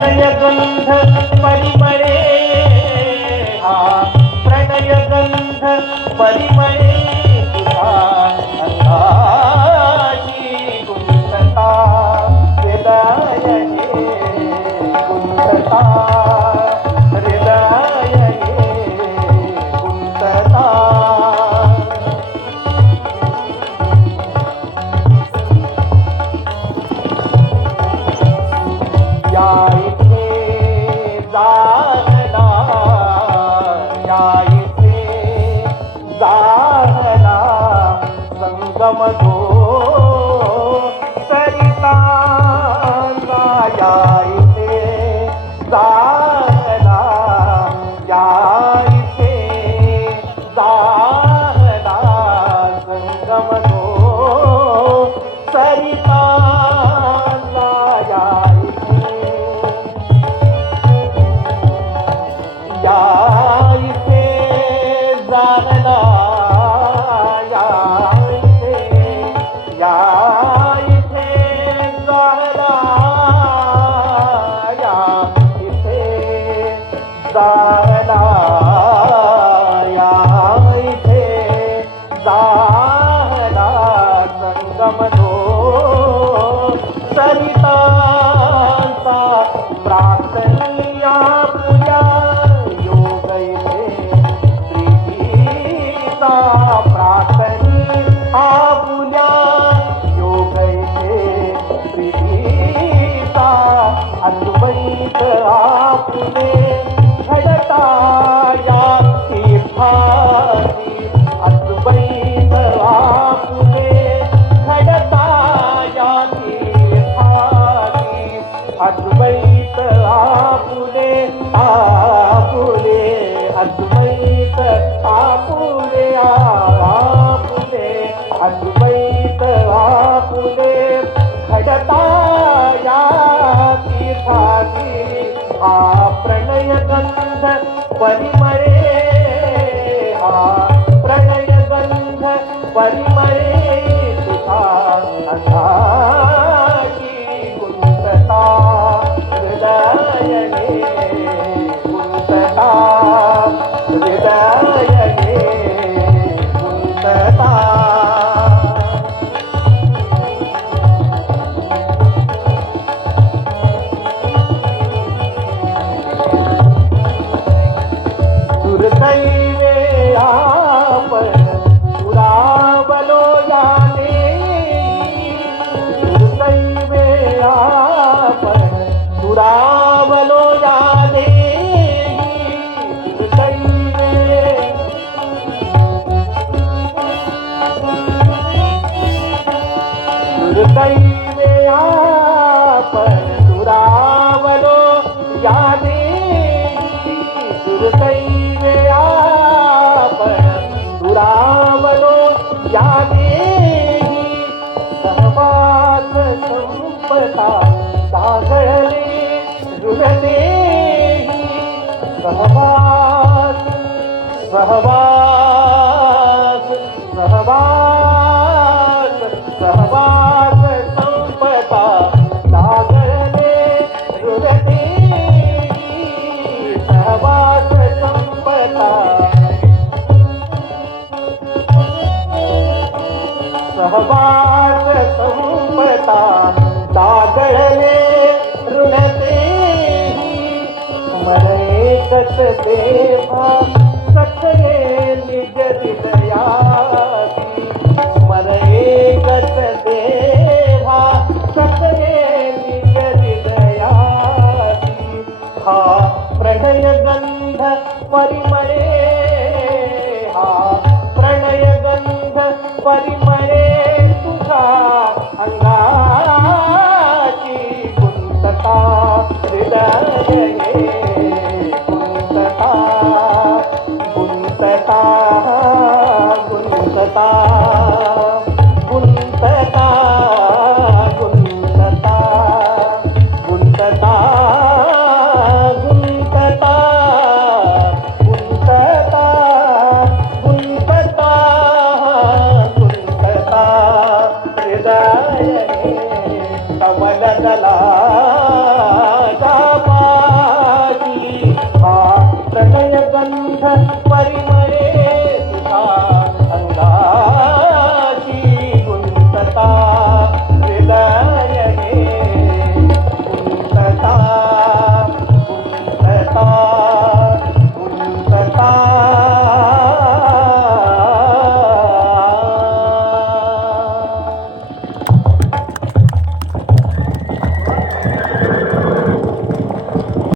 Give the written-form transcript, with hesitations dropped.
प्रणयगंध परिमळे हा प्रणयगंध परिमळे तुझा अंगाची गुंतता हृदय गुंतता हृदय गुंतता संगमधो सरिता या इथे जाहला या इथे जाहला संगमधो सरिता या इथे जाहला जाहला या इथे जाहला संगमधो सरितांचा प्रार्थनिया पूजा योग इथे प्रीतीचा प्रार्थनी आपुल्या योग इथे प्रीतीचा अद्वैत आपुले घडता या तीर्थाची अद्वैत आपुले घडता या तीर्थाची अद्वैत आपुले आपुले अद्वैत आपुले आपुले अद्वैत आपुले घडता या तीर्थाची हा प्रणयगंध परिमळे हा प्रणयगंध परिमळे तुझा अंगाची गुंतता हृदय गुंतता हृदय गुंतता दुर्दैवे आपण दुरावलो याने दुर्दैवे आपण दुरावलो याने दुर्दैवे आपण दुरावलो याने दुर्दैवे दुरावलो याने सहवास संपता सागरले ऋणते सहवास सहवास सहवास सहवास संपता सागरले ऋणते सहवास संपता सहवास संपता दागळले ऋणते स्मरेकच देवा सखये निज हृदयासी स्मरेकच देवा सखये निज हृदयासी हा प्रणयगंध परिमळे हा प्रणयगंध परिमळे तुझा अंगाची गुंतता हृदय